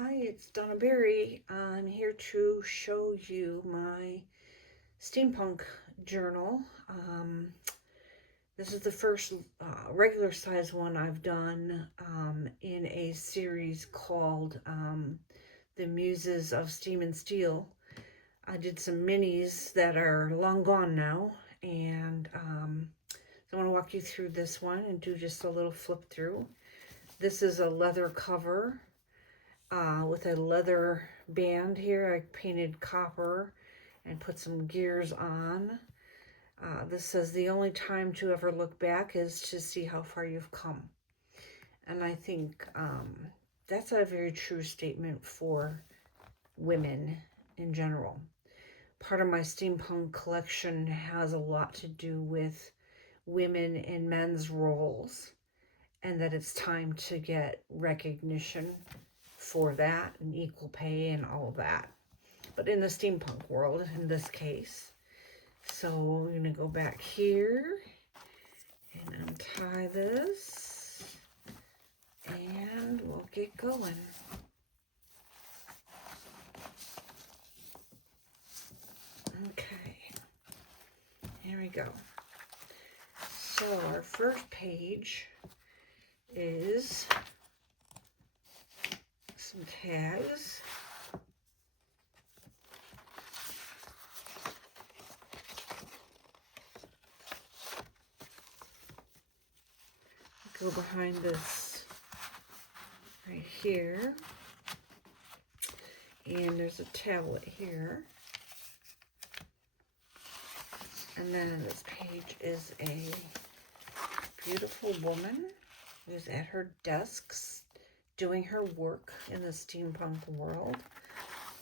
Hi, it's Donna Berry. I'm here to show you my steampunk journal. This is the first regular size one I've done in a series called The Muses of Steam and Steel. I did some minis that are long gone now, and so I want to walk you through this one and do just a little flip through. This is a leather cover. With a leather band here. I painted copper and put some gears on. This says the only time to ever look back is to see how far you've come. And I think that's a very true statement for women in general. Part of my steampunk collection has a lot to do with women in men's roles, and that it's time to get recognition for that and equal pay and all of that, but in the steampunk world in this case. So we're going to go back here and untie this and we'll get going. Okay, here we go. So our first page is some tags. Go behind this right here, and there's a tablet here, and then this page is a beautiful woman who's at her desks doing her work in the steampunk world.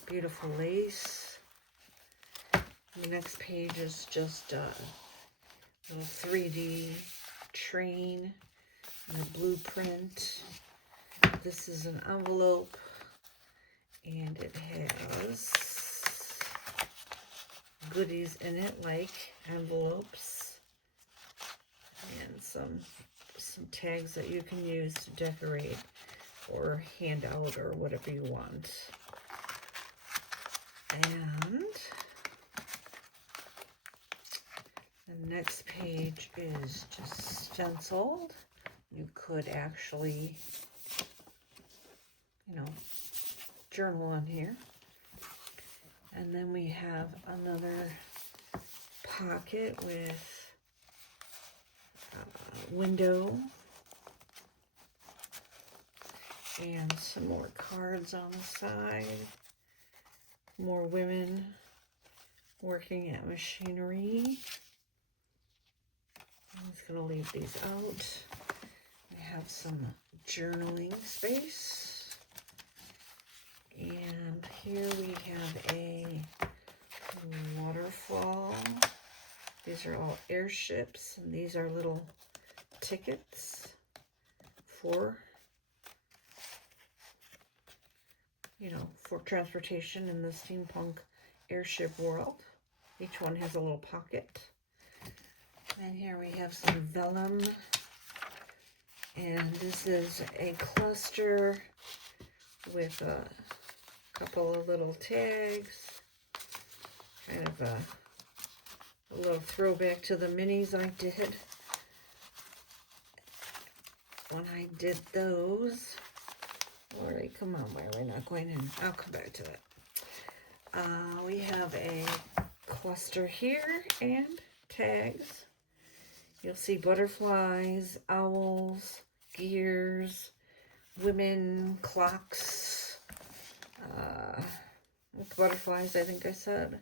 Beautiful lace. The next page is just a little 3D train and a blueprint. This is an envelope, and it has goodies in it like envelopes and some tags that you can use to decorate or hand out or whatever you want. And the next page is just stenciled. You could actually, journal on here. And then we have another pocket with a window and some more cards on the side. More women working at machinery. I'm just going to leave these out. I have some journaling space. And here we have a waterfall. These are all airships, and these are little tickets for for transportation in the steampunk airship world. Each one has a little pocket. And here we have some vellum. And this is a cluster with a couple of little tags. Kind of a little throwback to the minis I did when I did those. Alright, come on, why are we not going in? I'll come back to that. We have a cluster here and tags. You'll see butterflies, owls, gears, women, clocks, butterflies, I think I said.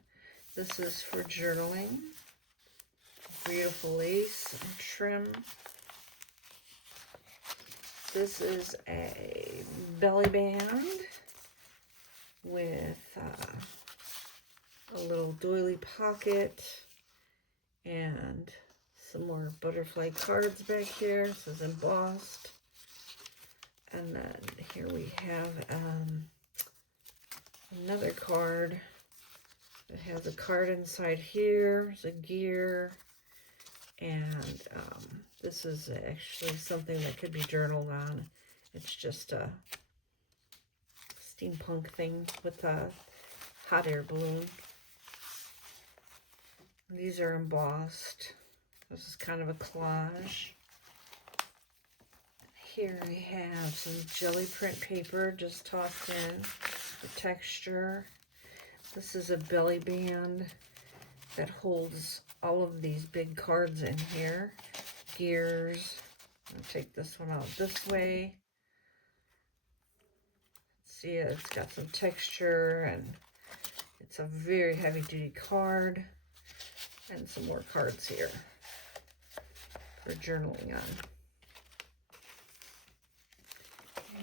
This is for journaling. Beautiful lace and trim. This is a belly band with a little doily pocket and some more butterfly cards back here. This is embossed. And then here we have another card that has a card inside here. There's a gear. And this is actually something that could be journaled on. It's just a steampunk thing with a hot air balloon. These are embossed. This is kind of a collage. Here we have some jelly print paper just tossed in for texture. This is a belly band that holds all of these big cards in here. Gears. I'll take this one out this way. See, it's got some texture, and it's a very heavy duty card. And some more cards here for journaling on.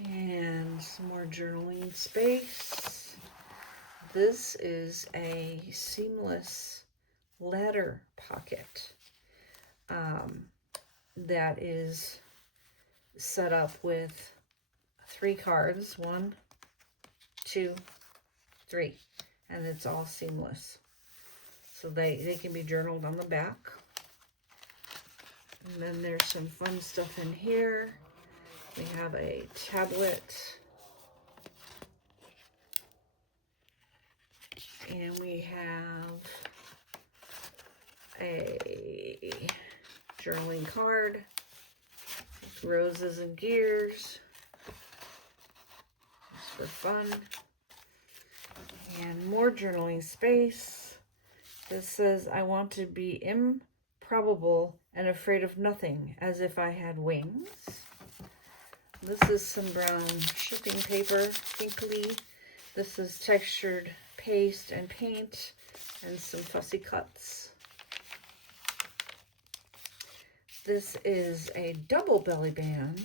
And some more journaling space. This is a seamless ladder pocket that is set up with 3 cards. 1, 2, 3. And it's all seamless. So they can be journaled on the back. And then there's some fun stuff in here. We have a tablet. And we have a journaling card with roses and gears. Just for fun. And more journaling space. This says, I want to be improbable and afraid of nothing, as if I had wings. This is some brown shipping paper, pinkly. This is textured paste and paint, and some fussy cuts. This is a double belly band,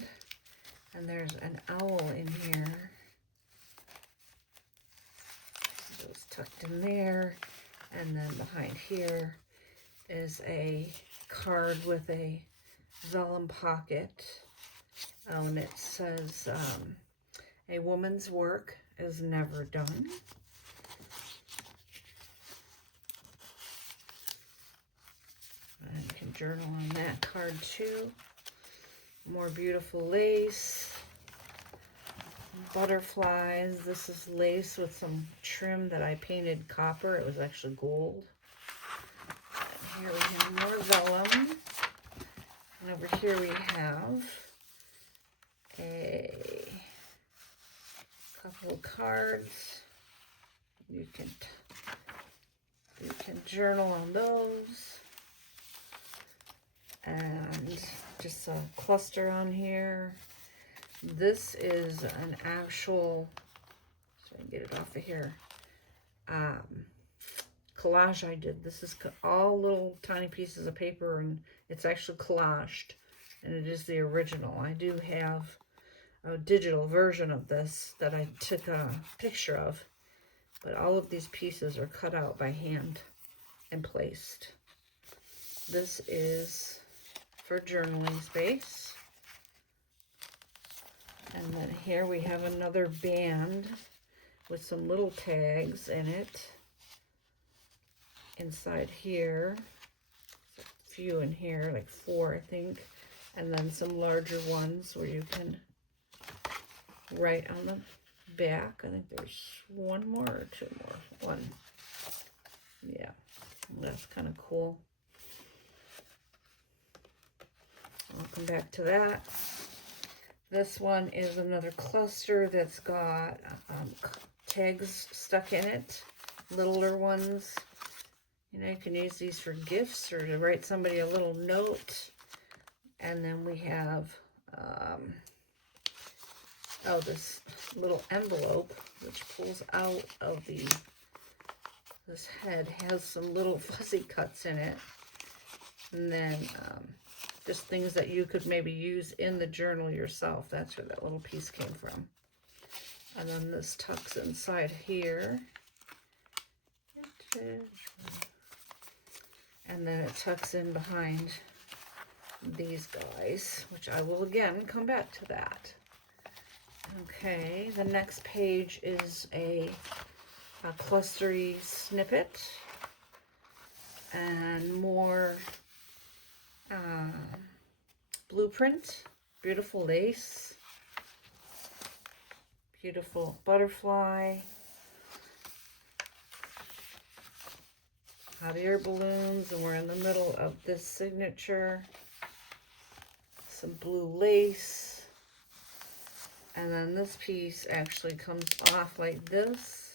and there's an owl in here. So it's tucked in there. And then behind here is a card with a vellum pocket. Oh, and it says, a woman's work is never done. And you can journal on that card too. More beautiful lace. Butterflies. This is lace with some trim that I painted copper. It was actually gold. And here we have more vellum. And over here we have a couple of cards. You can journal on those. And just a cluster on here. This is an actual, so I can get it off of here, collage I did. This is all little tiny pieces of paper, and it's actually collaged, and it is the original. I do have a digital version of this that I took a picture of, but all of these pieces are cut out by hand and placed. This is for journaling space. And then here we have another band with some little tags in it. Inside here, a few in here, like 4 I think. And then some larger ones where you can write on the back. I think there's 1 more or 2 more. 1. Yeah, that's kind of cool. I'll come back to that. This one is another cluster that's got tags stuck in it, littler ones. You know, you can use these for gifts or to write somebody a little note. And then we have, this little envelope, which pulls out of this head, has some little fuzzy cuts in it. And then, just things that you could maybe use in the journal yourself. That's where that little piece came from. And then this tucks inside here. And then it tucks in behind these guys, which I will again come back to that. Okay, the next page is a clustery snippet and more blueprint, beautiful lace, beautiful butterfly. Hot air balloons, and we're in the middle of this signature. Some blue lace. And then this piece actually comes off like this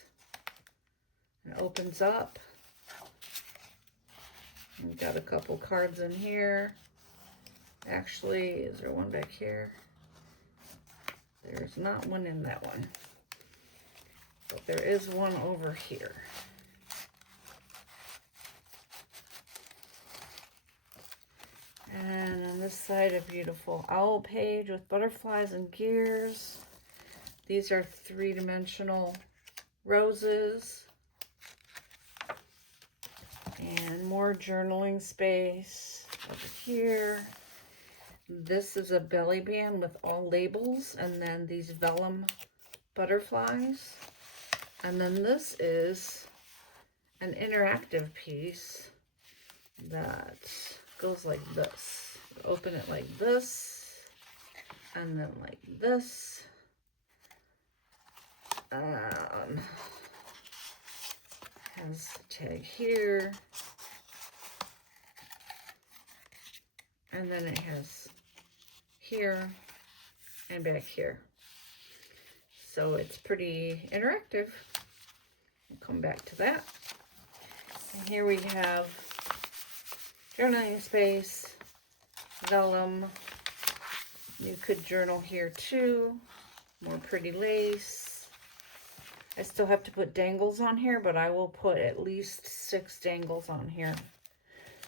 and opens up. We've got a couple cards in here. Actually, is there one back here? There's not one in that one, but there is one over here. And on this side, a beautiful owl page with butterflies and gears. These are three-dimensional roses. And more journaling space over here. This is a belly band with all labels, and then these vellum butterflies. And then this is an interactive piece that goes like this. Open it like this, and then like this. Has a tag here, and then it has here and back here. So it's pretty interactive. We'll come back to that. And here we have journaling space, vellum. You could journal here too. More pretty lace. I still have to put dangles on here, but I will put at least 6 dangles on here.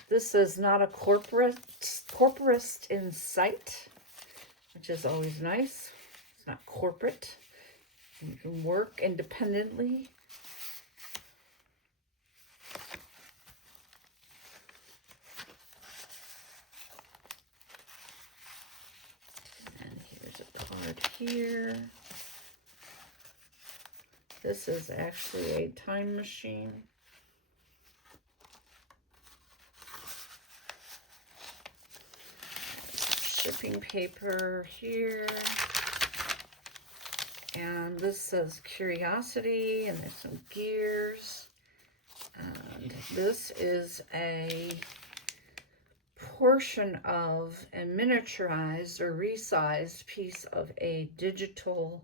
This is not a corporist in sight, which is always nice. It's not corporate. You can work independently. And here's a card here. This is actually a time machine. Shipping paper here. And this says curiosity, and there's some gears. And this is a portion of a miniaturized or resized piece of a digital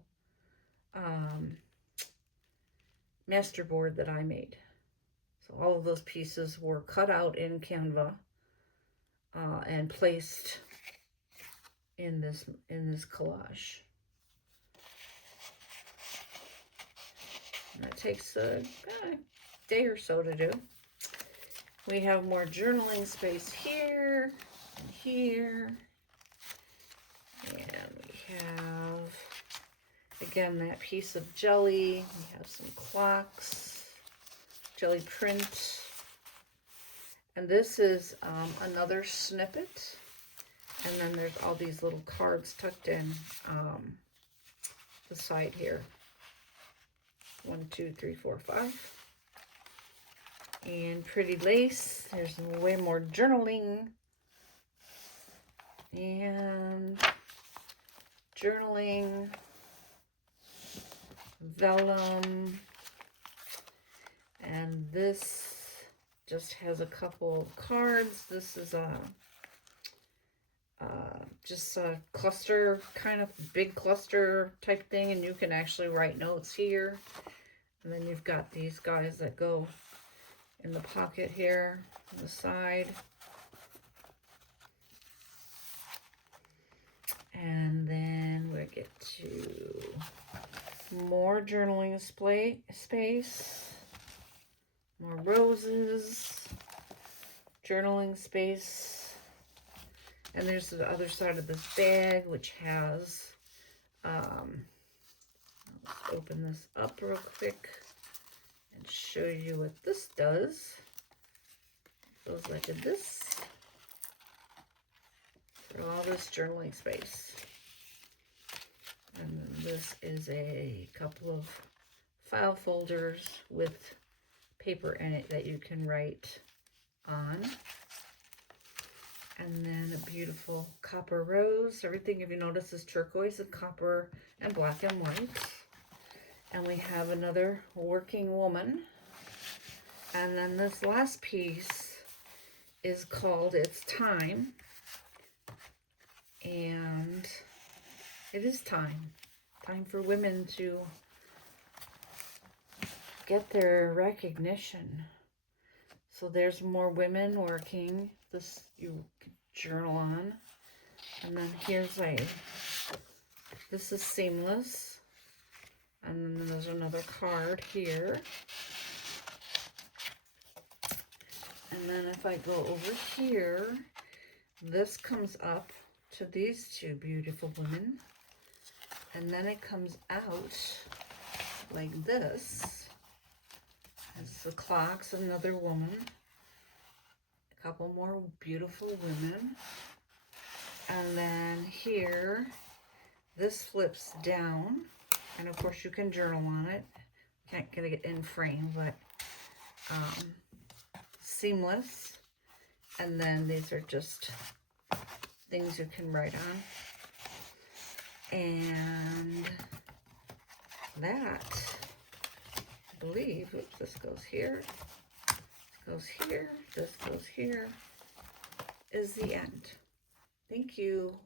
masterboard that I made. So all of those pieces were cut out in Canva and placed in this collage. And that takes a day or so to do. We have more journaling space here and here. And we have, again, that piece of jelly. We have some clocks, jelly print. And this is another snippet. And then there's all these little cards tucked in the side here. 1, 2, 3, 4, 5. And pretty lace. There's way more journaling. And journaling. Vellum. And this just has a couple of cards. This is just a cluster, kind of big cluster type thing, and you can actually write notes here. And then you've got these guys that go in the pocket here on the side. And then we get to more journaling space, more roses, journaling space. And there's the other side of this bag, which has, let's open this up real quick and show you what this does. It goes like this. For all this journaling space. And then this is a couple of file folders with paper in it that you can write on. And then a beautiful copper rose. Everything, if you notice, is turquoise and copper and black and white. And we have another working woman. And then this last piece is called It's Time. And it is time. Time for women to get their recognition. So there's more women working. This you can journal on. And then here's this is seamless. And then there's another card here. And then if I go over here, this comes up to these two beautiful women. And then it comes out like this. It's the clocks, another woman. A couple more beautiful women. And then here, this flips down. And of course you can journal on it. Can't get it in frame, but seamless. And then these are just things you can write on. And that, I believe, oops, this goes here, this goes here, this goes here, is the end. Thank you.